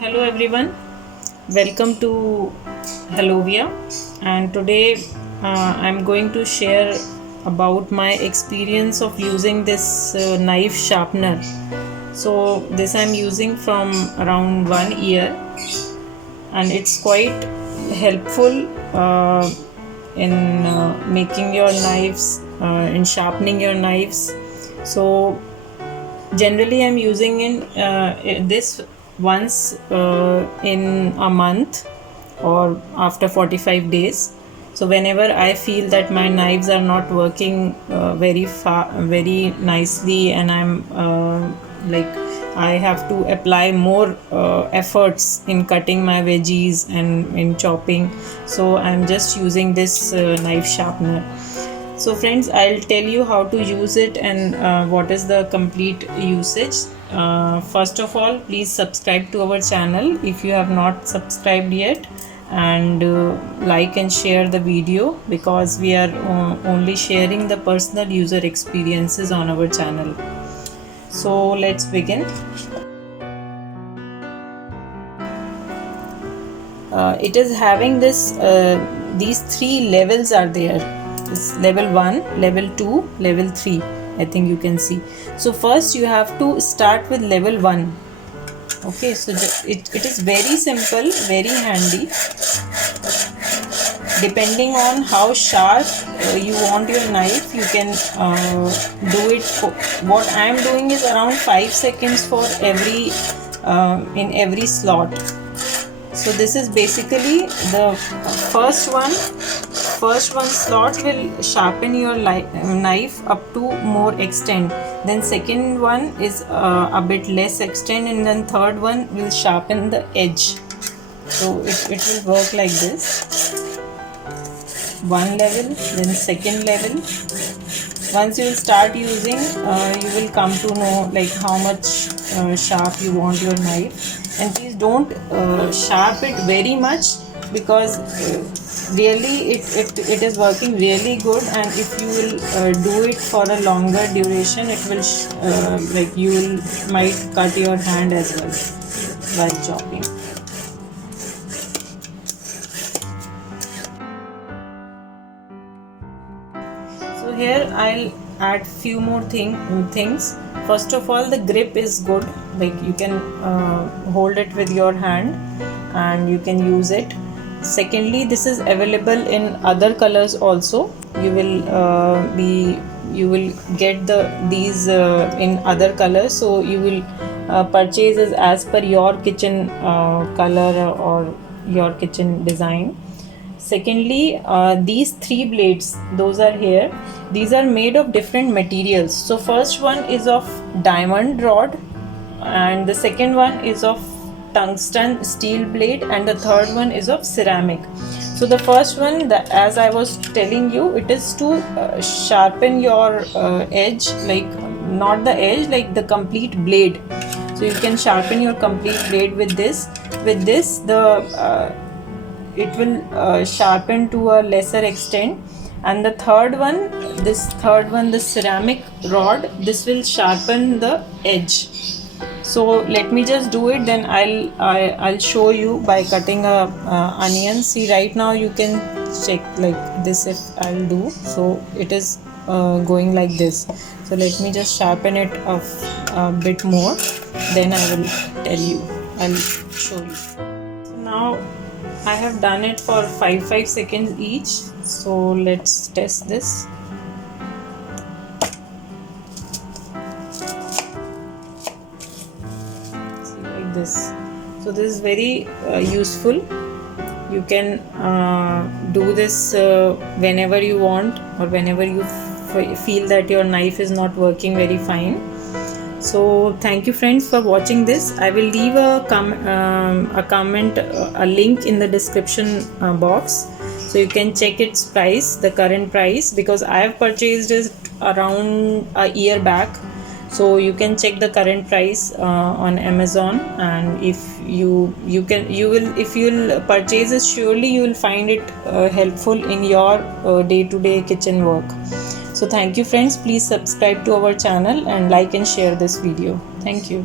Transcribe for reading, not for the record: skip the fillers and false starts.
Hello everyone, welcome to Hellovia, and today I'm going to share about my experience of using this knife sharpener. So this I'm using from around 1 year, and it's quite helpful in making your knives, in sharpening your knives. So generally I'm using this once in a month or after 45 days. So whenever I feel that my knives are not working very nicely, and I'm like I have to apply more efforts in cutting my veggies and in chopping, so I'm just using this knife sharpener. So friends, I'll tell you how to use it and what is the complete usage. First of all, please subscribe to our channel if you have not subscribed yet, and like and share the video, because we are only sharing the personal user experiences on our channel. So let's begin. It is having these three levels are there. It's level 1, level 2, level 3. I think you can see. So first you have to start with level 1. Okay, so it is very simple, very handy. Depending on how sharp you want your knife, you can do it. What I am doing is around 5 seconds for every in every slot. So this is basically the first one slot will sharpen your knife up to more extent. Then second one is a bit less extent, and then third one will sharpen the edge. So it will work like this. One level, then second level. Once you will start using, you will come to know like how much sharp you want your knife. And please don't sharp it very much, because really it is working really good, and if you will do it for a longer duration, it will like you will might cut your hand as well while chopping. So here I'll add few more things. First of all, the grip is good, like you can hold it with your hand and you can use it. Secondly, this is available in other colors also. You will get these in other colors, so you will purchase as per your kitchen color or your kitchen design. Secondly, these three blades, those are here. These are made of different materials. So first one is of diamond rod, and the second one is of tungsten steel blade, and the third one is of ceramic. So the first one, as I was telling you, it is to sharpen your edge, like not the edge, like the complete blade. So you can sharpen your complete blade with this. With this, it will sharpen to a lesser extent. And the third one, the ceramic rod, this will sharpen the edge. So let me just do it, then I'll show you by cutting a onion. See, right now you can check like this if I'll do. So it is going like this. So let me just sharpen it a bit more, then I will tell you, I'll show you. So now I have done it for 5 seconds each. So let's test this. See, like this. So this is very useful. You can do this whenever you want, or whenever you feel that your knife is not working very fine. So thank you friends for watching this. I will leave a comment, a link in the description box, so you can check its price, the current price, because I have purchased it around a year back. So you can check the current price on Amazon, and if if you'll purchase it, surely you will find it helpful in your day-to-day kitchen work. So thank you friends, please subscribe to our channel and like and share this video. Thank you.